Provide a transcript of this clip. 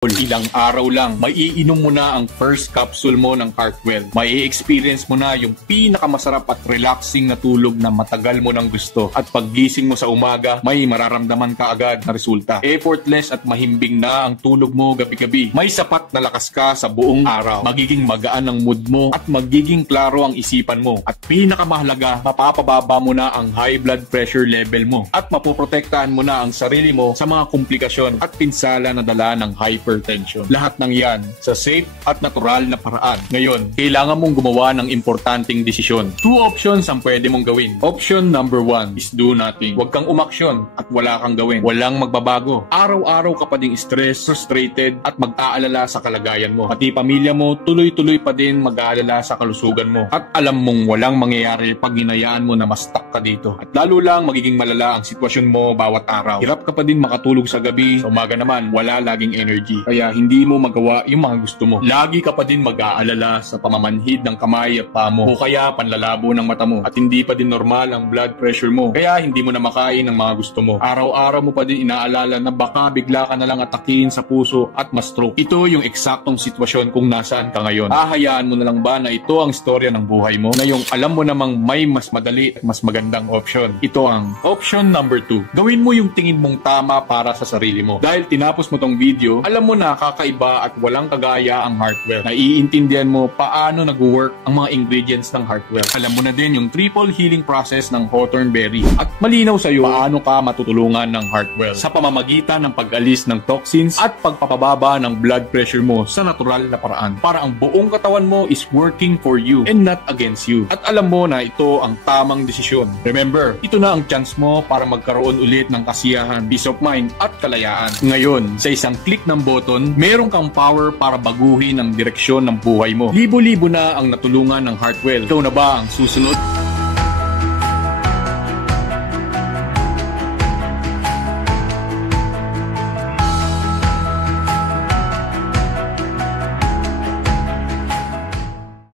Ilang araw lang, maiinom mo na ang first capsule mo ng Heartwell. Mai-experience mo na yung pinakamasarap at relaxing na tulog na matagal mo nang gusto. At paggising mo sa umaga, may mararamdaman ka agad na resulta. Effortless at mahimbing na ang tulog mo gabi-gabi. May sapat na lakas ka sa buong araw. Magiging magaan ang mood mo at magiging klaro ang isipan mo. At pinakamahalaga, mapapababa mo na ang high blood pressure level mo. At mapoprotektahan mo na ang sarili mo sa mga komplikasyon at pinsala na dala ng hypertension. Lahat ng yan sa safe at natural na paraan. Ngayon, kailangan mong gumawa ng importanteng desisyon. 2 options ang pwede mong gawin. Option number 1 is do nothing. Huwag kang umaksyon at wala kang gawin. Walang magbabago. Araw-araw ka pa ding stress, frustrated at mag-aalala sa kalagayan mo. Pati pamilya mo, tuloy-tuloy pa din mag-aalala sa kalusugan mo. At alam mong walang mangyayari pag hinayaan mo na ma-stuck ka dito. At lalo lang magiging malala ang sitwasyon mo bawat araw. Hirap ka pa din makatulog sa gabi. Sa umaga naman, wala laging energy. Kaya hindi mo magawa yung mga gusto mo. Lagi ka pa din mag-aalala sa pamamanhid ng kamay at paa mo o kaya panlalabo ng mata mo at hindi pa din normal ang blood pressure mo. Kaya hindi mo na makain ang mga gusto mo. Araw-araw mo pa din inaalala na baka bigla ka na lang atakihin sa puso at ma-stroke. Ito yung eksaktong sitwasyon kung nasaan ka ngayon. Hahayaan mo na lang ba na ito ang istorya ng buhay mo na yung alam mo namang may mas madali at mas magandang option? Ito ang option number 2. Gawin mo yung tingin mong tama para sa sarili mo. Dahil tinapos mo tong video, alam mo na kakaiba at walang kagaya ang Heartwell. Naiintindihan mo paano nag-work ang mga ingredients ng Heartwell. Alam mo na din yung triple healing process ng hawthorn berry. At malinaw sa iyo paano ka matutulungan ng Heartwell sa pamamagitan ng pag-alis ng toxins at pagpapababa ng blood pressure mo sa natural na paraan. Para ang buong katawan mo is working for you and not against you. At alam mo na ito ang tamang desisyon. Remember, ito na ang chance mo para magkaroon ulit ng kasiyahan, peace of mind at kalayaan. Ngayon, sa isang click ng button, meron kang power para baguhin ang direksyon ng buhay mo. Libo-libo na ang natulungan ng Heartwell. Ikaw na ba ang susunod?